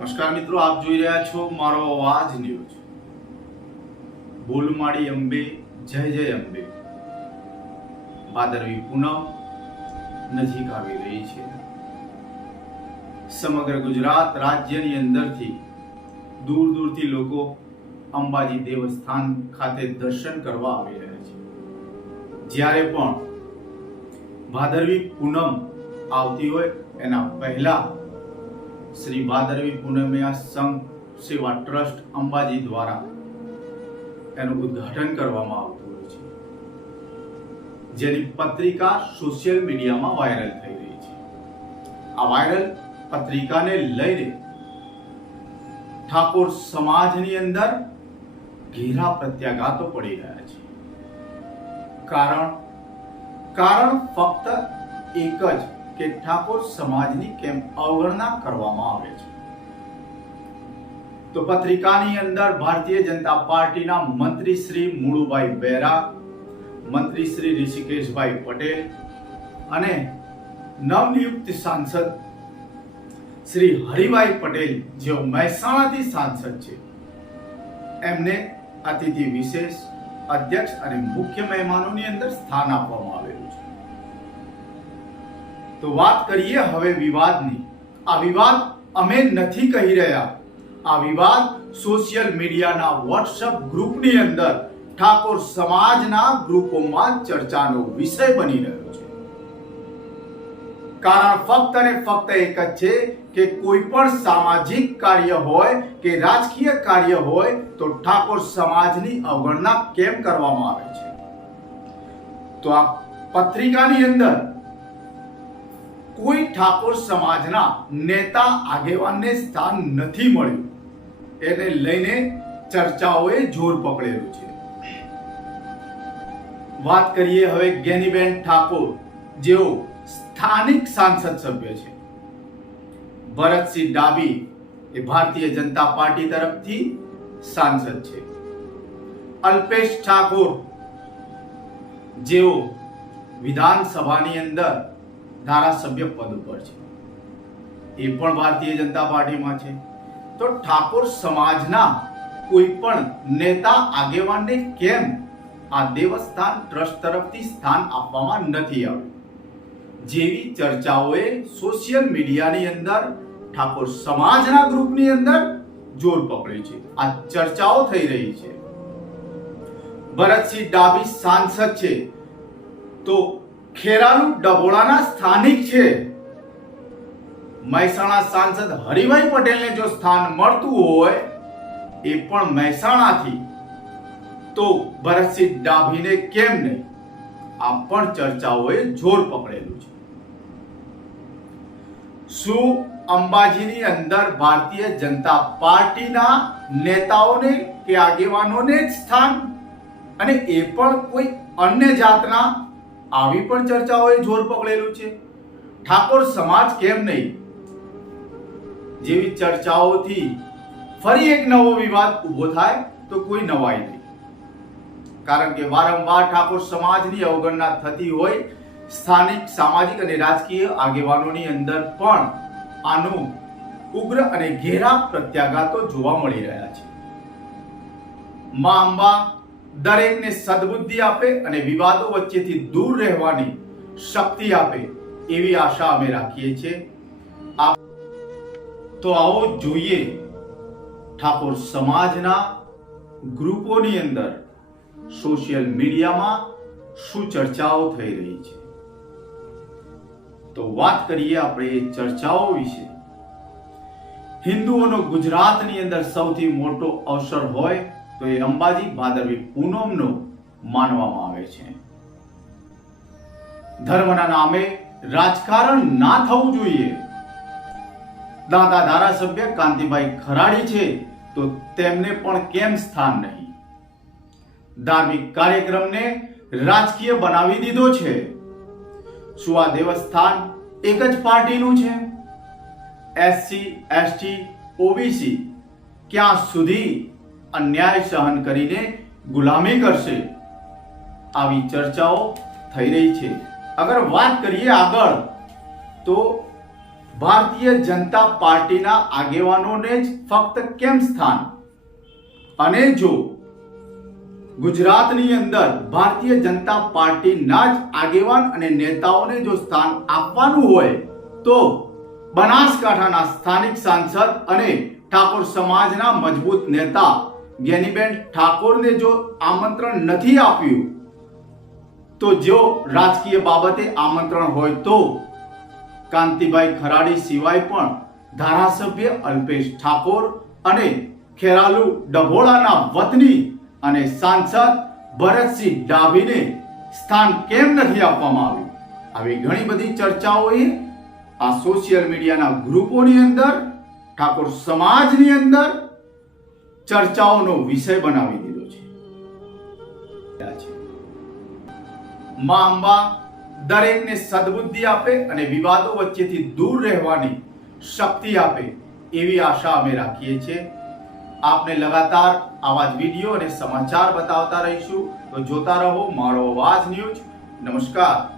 નમસ્કાર મિત્રો, આપ જોઈ રહ્યા છો મારો અવાજ ન્યૂઝ. બોલમાળી અંબે, જય જય અંબે. ભાદરવી પૂનમ નજીક આવી રહી છે. સમગ્ર ગુજરાત રાજ્યની અંદરથી દૂર દૂરથી લોકો અંબાજી દેવસ્થાન ખાતે દર્શન કરવા આવી રહ્યા છે. જ્યારે પણ ભાદરવી પૂનમ આવતી હોય, એના પહેલા શ્રી ભાદરવી પૂનમે સંઘ સેવા ટ્રસ્ટ અંબાજી દ્વારા એનું ઉદ્ઘાટન કરવામાં આવતું હોય છે. જેની પત્રિકા સોશિયલ મીડિયામાં વાયરલ થઈ રહી છે. આ વાયરલ પત્રિકાને લઈને ઠાકોર સમાજની અંદર ઘેરા પ્રત્યાઘાતો પડી રહ્યા છે. કારણ કારણ ફક્ત એક જ કે ઠાકોર સમાજની કેમ અવગણના કરવામાં આવે છે? તો પત્રિકાની અંદર ભારતીય જનતા પાર્ટીના મંત્રી શ્રી મુળુભાઈ બેરા, મંત્રી શ્રી ઋષિકેશભાઈ પટેલ અને નવનિયુક્ત સાંસદ શ્રી હરિભાઈ પટેલ, જેઓ મહેસાણાથી સાંસદ છે. એમને અતિથિ વિશેષ અધ્યક્ષ અને મુખ્ય મહેમાનોની અંદર સ્થાન આપવામાં આવેલું છે. તો વાત કરીએ હવે વિવાદની. આ વિવાદ અમે નથી કહી રહ્યા. આ વિવાદ સોશિયલ મીડિયાના વોટ્સઅપ ગ્રુપની અંદર ઠાકોર સમાજના ગ્રુપોમાં ચર્ચાનો વિષય બની રહ્યો છે. કારણ ફક્ત અને ફક્ત એક જ છે કે કોઈ પણ સામાજિક કાર્ય હોય કે રાજકીય કાર્ય હોય તો ઠાકોર સમાજની અવગણના કેમ કરવામાં આવે છે? તો આ પત્રિકાની અંદર કોઈ ઠાકોર સમાજના નેતા આગેવાનને સ્થાન નથી મળ્યું. એને લઈને ચર્ચાઓએ જોર પકડેલું છે. વાત કરીએ હવે જ્ઞાનીબેન ઠાકોર, જેઓ સ્થાનિક સાંસદ સભ્ય છે. ભરતસિંહ ડાબી એ ભારતીય જનતા પાર્ટી તરફથી સાંસદ છે. અલ્પેશ ઠાકોર, જેઓ વિધાનસભાની અંદર ધારાસભ્ય પદ ઉપર છે. એ પણ ભારતીય જનતા પાર્ટીમાં છે. તો ઠાકોર સમાજના કોઈ પણ નેતા આગેવાનને કેમ આ દેવસ્થાન ટ્રસ્ટ તરફથી સ્થાન આપવામાં નથી આવ્યું? જેવી ચર્ચાઓએ સોશિયલ મીડિયાની અંદર, ઠાકોર સમાજના ગ્રુપની અંદર જોર પકડ્યું છે. આ ચર્ચાઓ થઈ રહી છે. ભરતસિંહ ડાબી સાંસદ છે. તો ખેરાલુ ડભોળાના સ્થાનિક છે. મહેસાણા સાંસદ હરિભાઈ પટેલને જો સ્થાન મળતું હોય, એ પણ મહેસાણાથી. તો ભરતસિંહ ડાભીને કેમ નહીં? આ પણ ચર્ચાઓએ જોર પકડેલું છે. શું અંબાજીની અંદર ભારતીય જનતા પાર્ટીના નેતાઓને કે આગેવાનોને જ સ્થાન? અને એ પણ કોઈ અન્ય જાતના આવી પણ ચર્ચાઓએ જોર પકડેલું છે. ઠાકોર સમાજ કેમ નહીં? જેવી ચર્ચાઓથી ફરી એક નવો વિવાદ ઊભો થાય તો કોઈ નવાઈ નહીં. કારણ કે વારંવાર ઠાકોર સમાજની અવગણના થતી હોય સ્થાનિક, સામાજિક અને રાજકીય આગેવાનોની અંદર પણ આનો ઉગ્ર અને ઘેરા પ્રત્યાઘાતો જોવા મળી રહ્યા છે. મા અંબા દરેકને સદબુદ્ધિ આપે અને વિવાદો વચ્ચેથી દૂર રહેવાની શક્તિ આપે એવી આશા અમે રાખીએ છીએ. તો આવો જોઈએ ઠાકોર સમાજના ગ્રુપોની અંદર સોશિયલ મીડિયામાં શું ચર્ચાઓ થઈ રહી છે. તો વાત કરીએ આપણે એ ચર્ચાઓ વિશે. હિન્દુઓનો ગુજરાતની અંદર સૌથી મોટો અવસર હોય તો એ અંબાજી ભાદરવી પૂનમનો માનવામાં આવે છે. ધર્મના નામે રાજકારણ ના થવું જોઈએ. દાદા ધારાસભ્ય કાંતિભાઈ ખરાડી છે તો તેમને પણ કેમ સ્થાન નહીં? ધાર્મિક કાર્યક્રમને રાજકીય બનાવી દીધો છે. શું આ દેવસ્થાન એક જ પાર્ટીનું છે? એસસી, એસટી, ઓબીસી ક્યાં સુધી અન્યાય સહન કરીને ગુલામી કરશે. આવી ચર્ચાઓ થઈ રહી છે. અગર વાત કરીએ આગળ, તો ભારતીય જનતા પાર્ટીના આગેવાનોને જ ફક્ત કેમ સ્થાન? અને જો ગુજરાતની અંદર ભારતીય જનતા પાર્ટીના જ આગેવાન અને નેતાઓને જો સ્થાન આપવાનું હોય, તો બનાસકાંઠાના સ્થાનિક સાંસદ અને ઠાકોર સમાજના મજબૂત નેતા જ્ઞાનીબેન ઠાકોરને જો આમંત્રણ નથી આપ્યું, તો જો રાજકીય બાબતે આમંત્રણ હોય તો કાંતિભાઈ ખરાડી સિવાય પણ ધારાસભ્ય અલ્પેશ ઠાકોર અને ખેરાલુ ડભોળાના વતની અને સાંસદ ભરતસિંહ ડાભીને સ્થાન કેમ નથી આપવામાં આવ્યું? આવી ઘણી બધી ચર્ચાઓએ આ સોશિયલ મીડિયાના ગ્રુપોની અંદર, ઠાકોર સમાજની અંદર ચર્ચાઓનો વિષય બનાવી દીધો છે. મા અંબા દરેકને સદબુદ્ધિ આપે અને વિવાદો વચ્ચેથી દૂર રહેવાની શક્તિ આપે એવી આશા અમે રાખીએ છીએ. આપને લગાતાર આવા જ વીડિયો અને સમાચાર બતાવતા રહીશું. તો જોતા રહો મારો અવાજ ન્યૂઝ. નમસ્કાર.